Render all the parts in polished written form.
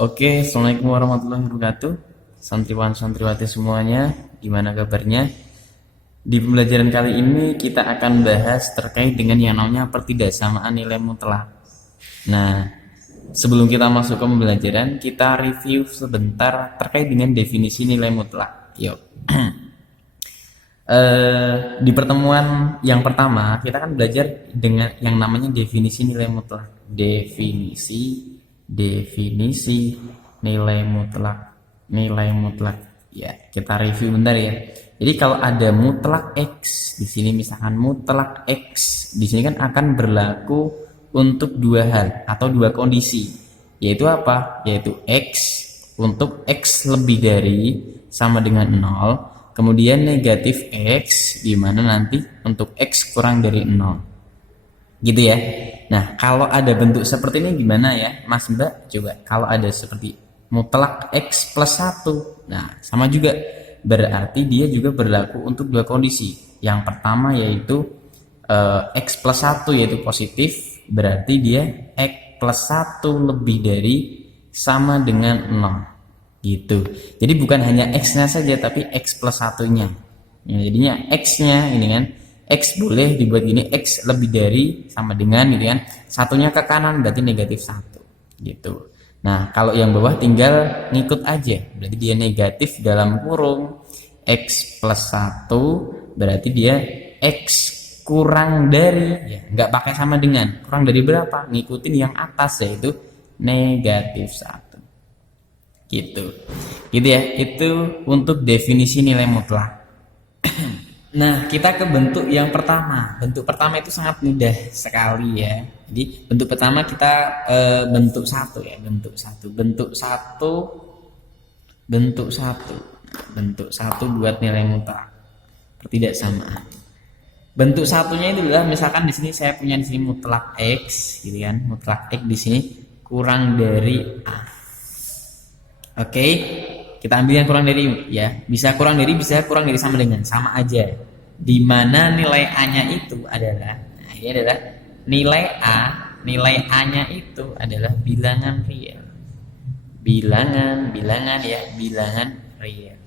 Oke, Assalamualaikum warahmatullahi wabarakatuh. Santriwan santriwati semuanya, gimana kabarnya? Di pembelajaran kali ini kita akan bahas terkait dengan yang namanya pertidaksamaan nilai mutlak. Nah, sebelum kita masuk ke pembelajaran, kita review sebentar terkait dengan definisi nilai mutlak. Yuk. Di pertemuan yang pertama kita kan belajar dengan yang namanya definisi nilai mutlak. Definisi nilai mutlak ya, kita review bentar ya. Jadi kalau ada mutlak X di sini, misalkan mutlak X di sini kan akan berlaku untuk dua hal atau dua kondisi, yaitu apa? Yaitu X untuk X lebih dari sama dengan 0, kemudian negatif X di mana nanti untuk X kurang dari 0. Gitu ya. Nah, kalau ada bentuk seperti ini gimana ya, Mas Mbak? Coba kalau ada seperti mutlak X plus 1. Nah, sama juga. Berarti dia juga berlaku untuk dua kondisi. Yang pertama yaitu X plus 1 yaitu positif. Berarti dia X plus 1 lebih dari sama dengan 0. Gitu. Jadi bukan hanya X-nya saja, tapi X plus 1-nya. Ya, jadinya X-nya ini kan, X boleh dibuat gini, X lebih dari sama dengan gitu kan, satunya ke kanan berarti negatif 1 gitu. Nah, kalau yang bawah tinggal ngikut aja, berarti dia negatif dalam kurung X plus 1, berarti dia X kurang dari, ya nggak pakai sama dengan, kurang dari berapa, ngikutin yang atas yaitu negatif 1 gitu. Gitu ya, itu untuk definisi nilai mutlak. Nah, kita ke bentuk yang pertama. Bentuk pertama itu sangat mudah sekali ya. Jadi bentuk pertama kita bentuk satu ya, bentuk satu buat nilai mutlak pertidaksamaan. Bentuk satunya itu adalah misalkan di sini saya punya di sini mutlak X, gitu kan? Mutlak X di sini kurang dari A. Oke. Kita ambil yang kurang dari ya, bisa kurang dari sama dengan, sama aja. Di mana nilai A-nya itu adalah, nah ini adalah nilai A-nya itu adalah bilangan real. Bilangan real.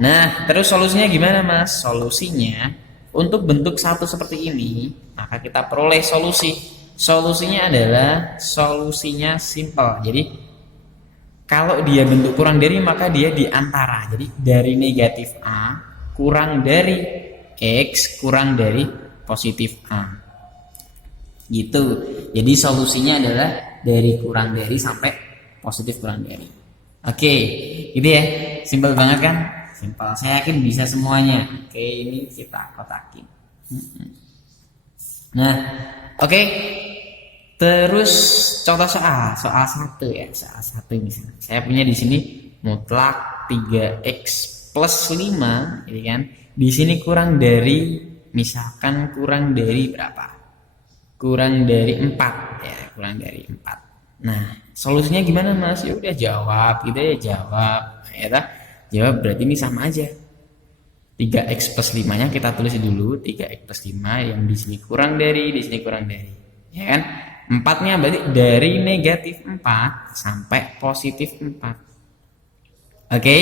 Nah, terus solusinya gimana, Mas? Solusinya untuk bentuk satu seperti ini, maka kita peroleh solusi. Solusinya adalah solusinya simple. Jadi kalau dia bentuk kurang dari, maka dia di antara. Jadi dari negatif A kurang dari X kurang dari positif A. Gitu. Jadi solusinya adalah dari kurang dari sampai positif kurang dari. Oke, gitu ya. Simpel banget kan? Simpel. Saya yakin bisa semuanya. Oke, ini kita kotakin. Nah, oke. Terus contoh soal 1 ya, soal 1 misalnya. Saya punya di sini mutlak 3x plus 5, gitu kan. Di sini kurang dari, misalkan kurang dari berapa? Kurang dari 4 ya, kurang dari 4. Nah, solusinya gimana, Mas? Ya udah jawab, gitu ya, jawab. Ya, jawab berarti ini sama aja. 3x plus 5-nya kita tulis dulu, 3x plus 5 yang di sini kurang dari, di sini kurang dari. Ya kan? 4-nya berarti dari negatif 4 sampai positif 4. Oke.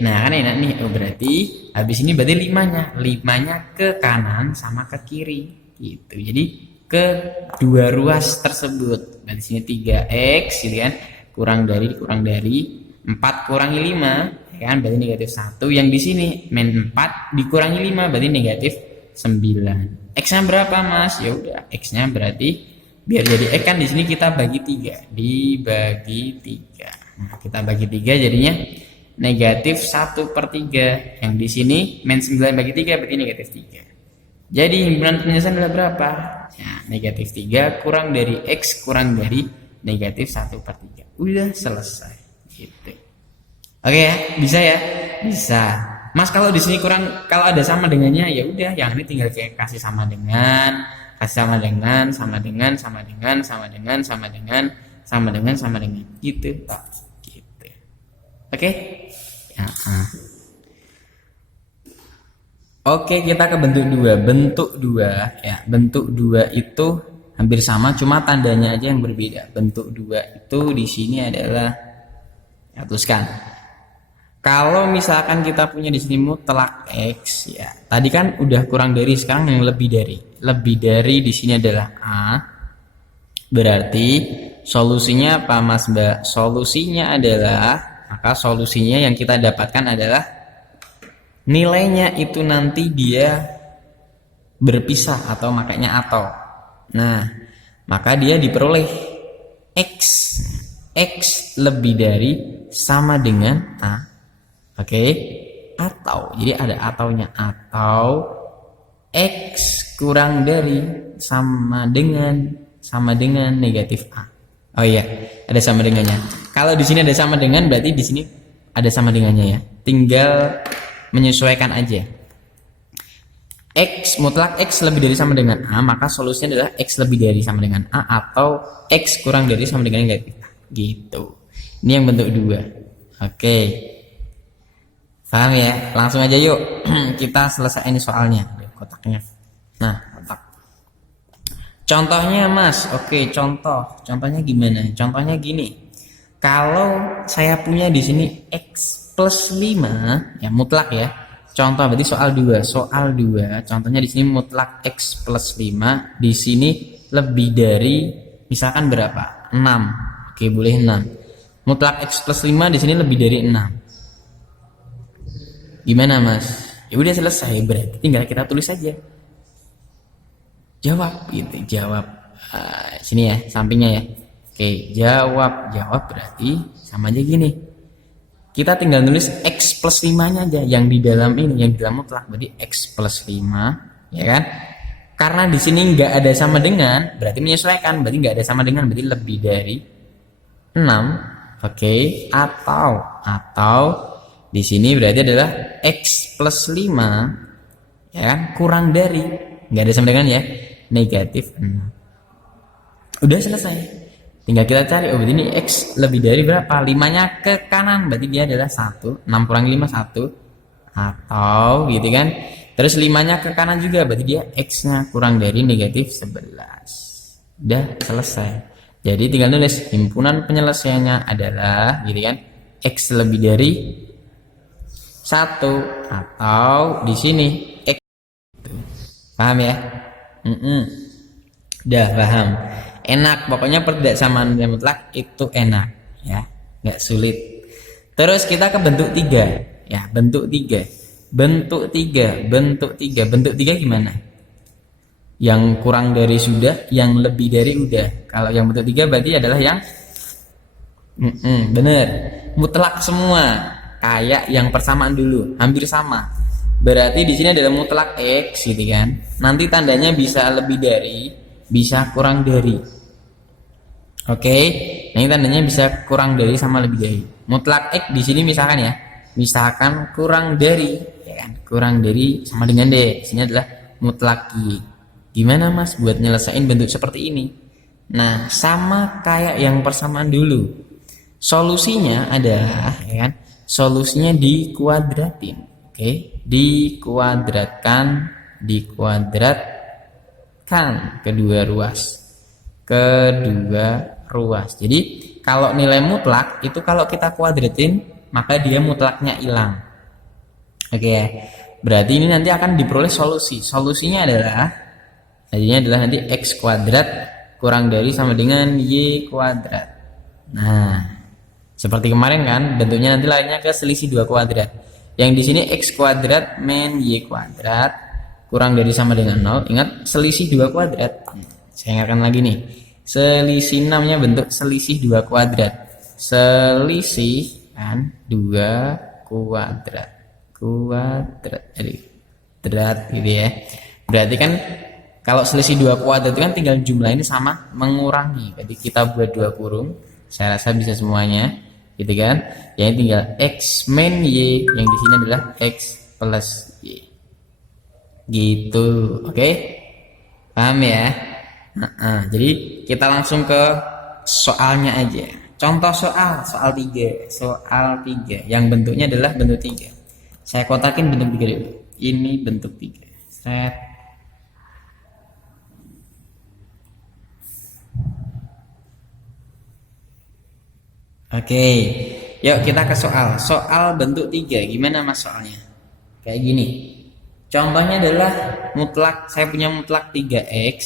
Nah, kan enak nih. Oh, berarti habis ini berarti 5-nya ke kanan sama ke kiri gitu. Jadi ke dua ruas tersebut. Berarti sini 3x gitu kan. Kurang dari 4 kurangi 5 ya kan, berarti negatif 1. Yang di sini min 4 dikurangi 5 berarti negatif 9. X-nya berapa, Mas? Ya udah, X-nya berarti biar jadi X kan di sini kita bagi 3, dibagi 3. Nah, kita bagi 3 jadinya negatif 1/3. Yang di sini min 9 bagi 3 berarti negatif 3. Jadi himpunan penyelesaian adalah berapa? Ya, negatif 3 kurang dari X kurang dari negatif 1/3. Udah selesai. Gitu. Oke ya, bisa ya? Bisa. Mas, kalau di sini kurang, kalau ada sama dengannya ya udah, yang ini tinggal kayak kasih sama dengan gitu Pak, gitu. Oke ya. Oke, kita ke bentuk 2 ya. Bentuk 2 itu hampir sama, cuma tandanya aja yang berbeda. Bentuk 2 itu di sini adalah Hapuskan. Kalau misalkan kita punya di sini mutlak X, ya. Tadi kan udah kurang dari, sekarang yang lebih dari. Lebih dari di sini adalah A. Berarti solusinya apa, Mas Mbak? Solusinya adalah, maka solusinya yang kita dapatkan adalah nilainya itu nanti dia berpisah atau makanya atau. Nah, maka dia diperoleh X. X lebih dari sama dengan A. Oke, atau jadi ada ataunya, atau X kurang dari sama dengan negatif A. Oh iya, ada sama dengannya. Kalau di sini ada sama dengan, berarti di sini ada sama dengannya ya. Tinggal menyesuaikan aja. X mutlak X lebih dari sama dengan A, maka solusinya adalah X lebih dari sama dengan A atau X kurang dari sama dengan negatif A. Gitu. Ini yang bentuk 2. Oke. Paham ya? Langsung aja yuk. Kita selesai ini soalnya. Kotaknya. Nah, kotak. Contohnya Mas. Oke, contohnya gimana? Contohnya gini. Kalau saya punya di sini X plus 5, ya mutlak ya. Contoh berarti soal 2. Soal 2, contohnya di sini mutlak X plus 5, di sini lebih dari misalkan berapa? 6. Oke, boleh 6. Mutlak X plus 5 di sini lebih dari 6. Gimana Mas? Ya udah selesai, berarti tinggal kita tulis saja. Jawab gitu, jawab. Sini ya, sampingnya ya. Oke, jawab berarti sama aja gini. Kita tinggal nulis X plus 5-nya aja yang di dalam ini, yang di dalam mutlak, berarti X plus 5, ya kan? Karena di sini nggak ada sama dengan, berarti menyesuaikan, berarti nggak ada sama dengan, berarti lebih dari 6. Oke, atau di sini berarti adalah X plus 5, ya kan, kurang dari, nggak ada sama dengan ya, negatif 6. Udah selesai, tinggal kita cari. Oh, berarti ini X lebih dari berapa? 5-nya ke kanan, berarti dia adalah 1. 6 kurang 5 1. Atau gitu kan, terus 5-nya ke kanan juga, berarti dia X-nya kurang dari negatif 11. Udah selesai. Jadi tinggal nulis himpunan penyelesaiannya adalah gitu kan, X lebih dari 1 atau di sini X. Paham ya? Udah paham. Enak, pokoknya persamaan nilai mutlak itu enak ya, nggak sulit. Terus kita ke bentuk 3 ya, bentuk 3 gimana? Yang kurang dari sudah, yang lebih dari udah. Kalau yang bentuk 3 berarti adalah yang bener, mutlak semua. Kayak yang persamaan dulu, hampir sama. Berarti di sini adalah mutlak X gitu kan. Nanti tandanya bisa lebih dari, bisa kurang dari. Oke, nah ini tandanya bisa kurang dari sama lebih dari. Mutlak X di sini misalkan ya, misalkan kurang dari, ya kan? Kurang dari sama dengan D. Di sini adalah mutlak Y. Gimana Mas buat nyelesain bentuk seperti ini? Nah, sama kayak yang persamaan dulu. Solusinya adalah, ya kan? Solusinya dikuadratin. Oke, dikuadratkan kedua ruas. Jadi kalau nilai mutlak itu kalau kita kuadratin maka dia mutlaknya hilang. Oke ya. Berarti ini nanti akan diperoleh solusi. Solusinya adalah nanti X kuadrat kurang dari sama dengan Y kuadrat. Nah, seperti kemarin kan, bentuknya nanti lainnya ke selisih 2 kuadrat. Yang di sini X kuadrat min Y kuadrat kurang dari sama dengan 0. Ingat selisih 2 kuadrat. Saya ingatkan lagi nih. Selisih namanya bentuk selisih 2 kuadrat. Selisih kan 2 kuadrat. Jadi drat gitu ya. Berarti kan kalau selisih 2 kuadrat itu kan tinggal jumlah ini sama mengurangi. Jadi kita buat 2 kurung. Saya rasa bisa semuanya. Gitu kan? Yang tinggal X min Y, yang di sini adalah X plus Y. Gitu. Oke? Paham ya? Jadi kita langsung ke soalnya aja. Contoh soal 3 yang bentuknya adalah bentuk 3. Saya kotakin bentuk 3 dulu. Ini bentuk 3. Set. Oke. Yuk kita ke soal. Soal bentuk 3. Gimana mas soalnya? Kayak gini. Contohnya adalah mutlak. Saya punya mutlak 3x,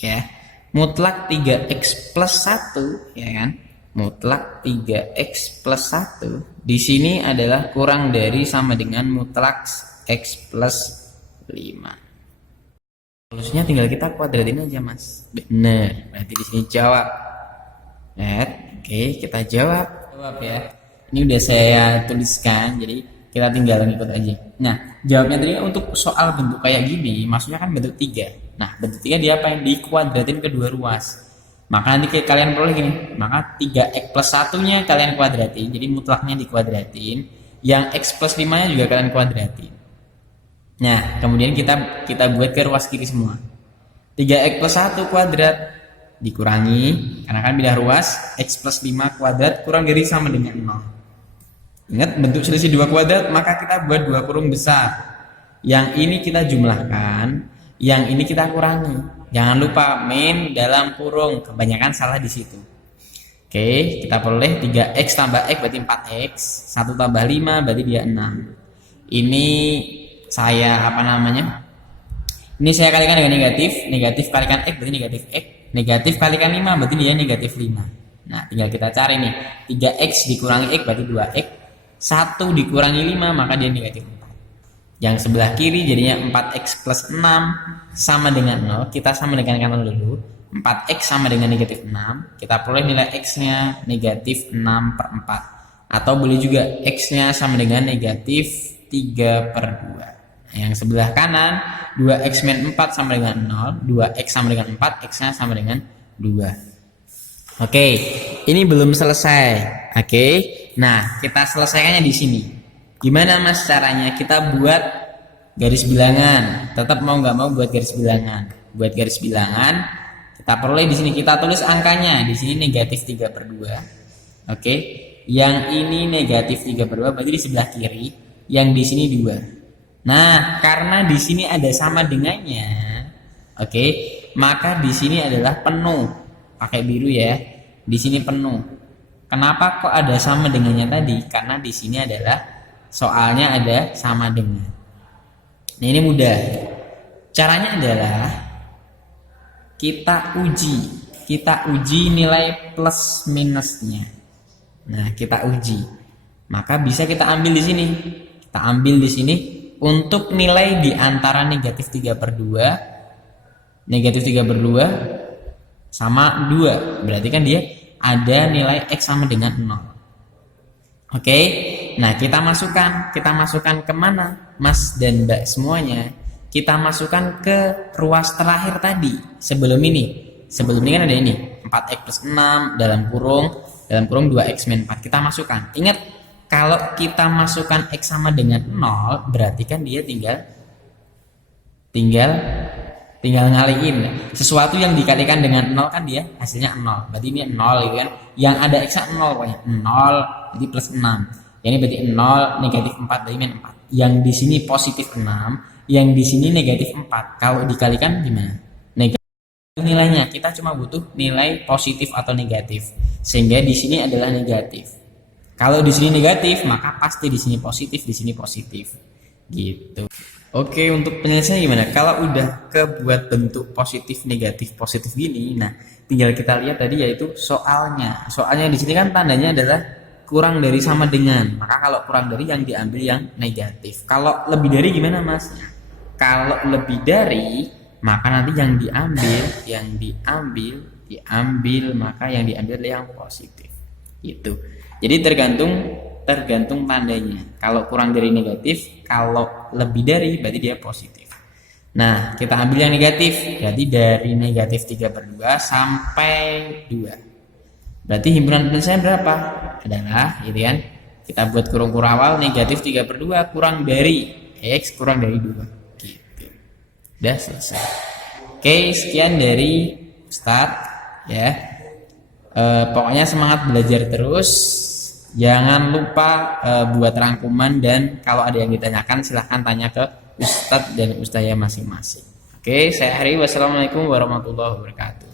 ya. Mutlak 3x plus 1, ya kan? Mutlak 3x plus 1 di sini adalah kurang dari sama dengan mutlak x plus 5. Solusinya tinggal kita kuadratin aja mas. Bener, berarti di sini jawab. Oke, kita jawab ya. Ini udah saya tuliskan, jadi kita tinggal ngikut aja. Nah, jawabnya tadi untuk soal bentuk kayak gini, maksudnya kan bentuk 3. Nah, bentuk 3 dia apa yang dikuadratin kedua ruas. Maka nanti kalian peroleh gini, maka 3x plus 1-nya kalian kuadratin, jadi mutlaknya dikuadratin, yang x plus 5-nya juga kalian kuadratin. Nah, kemudian kita buat ke ruas kiri semua. 3x plus 1 kuadrat dikurangi, karena kan pindah ruas, x plus 5 kuadrat kurang dari sama dengan 0. Ingat, bentuk selisih 2 kuadrat, maka kita buat 2 kurung besar. Yang ini kita jumlahkan, yang ini kita kurangi. Jangan lupa min dalam kurung, kebanyakan salah di situ. Oke, kita peroleh 3x tambah x berarti 4x, 1 tambah 5 berarti dia 6. Ini saya Ini saya kalikan dengan negatif, negatif kalikan x berarti negatif x, negatif kalikan 5 berarti dia negatif 5. Nah, tinggal kita cari nih, 3x dikurangi x berarti 2x, 1 dikurangi 5 maka dia negatif 4. Yang sebelah kiri jadinya 4x plus 6 sama dengan 0. Kita sama dengan kanan dulu. 4x sama dengan negatif 6. Kita peroleh nilai x-nya negatif 6 per 4. Atau boleh juga x-nya sama dengan negatif 3 per 2. Yang sebelah kanan 2x min 4 sama dengan 0. 2x sama dengan 4. X-nya sama dengan 2. Oke, ini belum selesai. Oke, nah kita selesaikannya di sini. Gimana mas caranya? Kita buat garis bilangan. Tetap mau nggak mau buat garis bilangan. Buat garis bilangan, kita peroleh di sini kita tulis angkanya. Di sini negatif 3 per 2. Oke. Yang ini negatif 3 per 2 berarti di sebelah kiri. Yang di sini 2. Nah, karena di sini ada sama dengannya. Oke. Maka di sini adalah penuh. Pakai biru ya. Di sini penuh. Kenapa kok ada sama dengannya tadi? Karena di sini adalah soalnya ada sama dengan. Nah, ini mudah. Caranya adalah kita uji nilai plus minusnya. Nah, kita uji. Maka bisa kita ambil di sini. Kita ambil di sini untuk nilai di antara negatif 3 per 2. Negatif 3 per 2 sama 2. Berarti kan dia ada nilai x sama dengan 0. Oke. Nah, kita masukkan kemana, Mas dan Mbak semuanya? Kita masukkan ke ruas terakhir tadi, sebelum ini kan ada ini, 4x plus 6 dalam kurung 2x min 4. Kita masukkan. Ingat, kalau kita masukkan x sama dengan 0, berarti kan dia tinggal ngaliin. Sesuatu yang dikalikan dengan 0 kan dia hasilnya 0. Berarti ini 0 gitu kan. Yang ada x-nya 0 pokoknya. 0 jadi plus 6. Ini berarti 0 negatif 4 dari min 4. Yang di sini positif 6, yang di sini negatif 4. Kalau dikalikan gimana? Negatif nilainya. Kita cuma butuh nilai positif atau negatif. Sehingga di sini adalah negatif. Kalau di sini negatif, maka pasti di sini positif, di sini positif. Gitu. Oke, untuk penyelesaian gimana? Kalau udah kebuat bentuk positif, negatif, positif gini, nah tinggal kita lihat tadi yaitu soalnya. Soalnya di sini kan tandanya adalah kurang dari sama dengan. Maka kalau kurang dari yang diambil yang negatif. Kalau lebih dari gimana mas? Kalau lebih dari, maka nanti yang diambil maka yang diambil yang positif. Gitu. Jadi tergantung tandanya. Kalau kurang dari negatif, kalau lebih dari berarti dia positif. Nah, kita ambil yang negatif. Berarti dari negatif 3 per 2 sampai 2. Berarti himpunan penyelesaian berapa? Adalah, gitu kan? Kita buat kurung awal negatif 3 per 2 kurang dari X kurang dari 2. Gitu. Udah selesai. Oke, sekian dari Ustadz. Ya. Pokoknya semangat belajar terus. Jangan lupa buat rangkuman, dan kalau ada yang ditanyakan silahkan tanya ke Ustadz dan Ustazah masing-masing. Oke, saya Hari. Wassalamualaikum warahmatullahi wabarakatuh.